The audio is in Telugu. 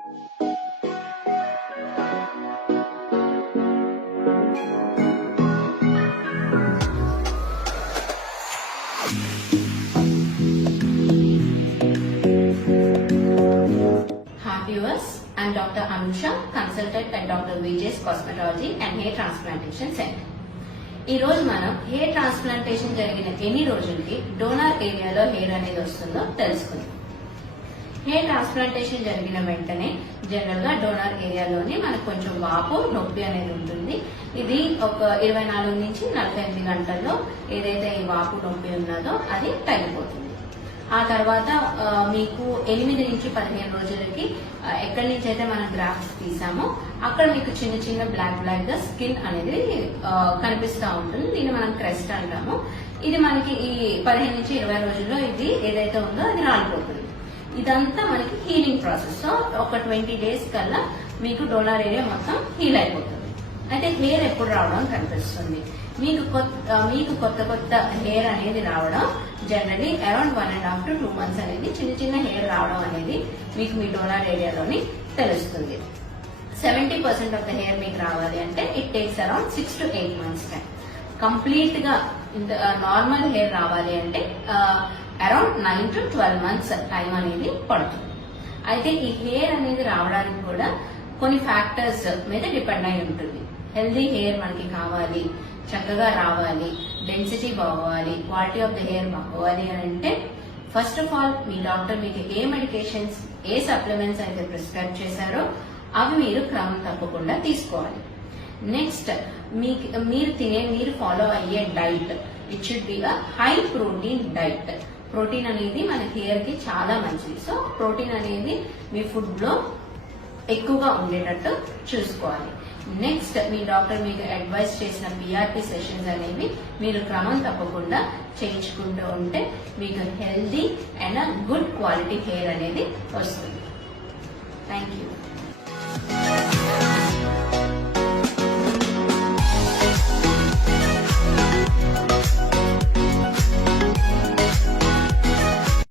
Viewers, I am Dr. Anusha, consultant at Dr. Vijay's Cosmetology and Hair Transplantation Center. ఈ రోజు మనం హెయిర్ ట్రాన్స్ప్లాంటేషన్ జరిగిన ఎన్ని రోజులకి డోనర్ ఏరియాలో హెయిర్ అనేది వస్తుందో తెలుసుకుందాం. హెయిర్ ట్రాన్స్ప్లాంటేషన్ జరిగిన వెంటనే జనరల్ గా డోనర్ ఏరియాలోని మనకు కొంచెం వాపు నొప్పి అనేది ఉంటుంది. ఇది ఒక 24 నుంచి 48 గంటల్లో ఏదైతే ఈ వాపు నొప్పి ఉన్నదో అది తగ్గిపోతుంది. ఆ తర్వాత మీకు 8 నుంచి 15 రోజులకి ఎక్కడి నుంచి అయితే మనం గ్రాఫ్ట్స్ తీసామో అక్కడ మీకు చిన్న చిన్న బ్లాక్ గా స్కిన్ అనేది కనిపిస్తూ ఉంటుంది. దీన్ని మనం క్రెస్ట్ అంటాము. ఇది మనకి ఈ 15 నుంచి 20 రోజుల్లో ఇది ఏదైతే ఉందో అది రాలిపోతుంది. ఇదంతా మనకి హీలింగ్ ప్రాసెస్. సో ఒక 20 డేస్ కల్లా మీకు డోనర్ ఏరియా మొత్తం హీల్ అయిపోతుంది. అయితే హెయిర్ ఎప్పుడు రావడం కనిపిస్తుంది? మీకు కొత్త హెయిర్ అనేది రావడం జనరలీ అరౌండ్ 1.5 to 2 months అనేది చిన్న చిన్న హెయిర్ రావడం అనేది మీకు మీ డోనర్ ఏరియాలోని తెలుస్తుంది. 70% ఆఫ్ ద హెయిర్ మీకు రావాలి అంటే it takes around 6 to 8 months time. Complete గా నార్మల్ హెయిర్ రావాలి అంటే అరౌండ్ 9 to 12 months టైం అనేది పడుతుంది. అయితే ఈ హెయిర్ అనేది రావడానికి కూడా కొన్ని ఫ్యాక్టర్స్ మీద డిపెండ్ అయి ఉంటుంది. హెల్దీ హెయిర్ మనకి కావాలి, చక్కగా రావాలి, డెన్సిటీ బాగోవాలి, క్వాలిటీ ఆఫ్ ద హెయిర్ బాగోవాలి అని అంటే ఫస్ట్ ఆఫ్ ఆల్ మీ డాక్టర్ మీకు ఏ మెడికేషన్స్, ఏ సప్లిమెంట్స్ అయితే ప్రిస్క్రైబ్ చేశారో అవి మీరు క్రమం తప్పకుండా తీసుకోవాలి. నెక్స్ట్ మీరు ఫాలో అయ్యే diet, it should be a high protein diet. Protein అనేది మన హెయిర్ కి చాలా మంచిది. సో ప్రోటీన్ అనేది మీ ఫుడ్ లో ఎక్కువగా ఉండేటట్టు చూసుకోవాలి. నెక్స్ట్ మీ డాక్టర్ మీకు అడ్వైస్ చేసిన పిఆర్పి సెషన్స్ అనేవి మీరు క్రమం తప్పకుండా చేయించుకుంటూ ఉంటే మీకు healthy and good quality hair అనేది వస్తుంది. Thank you.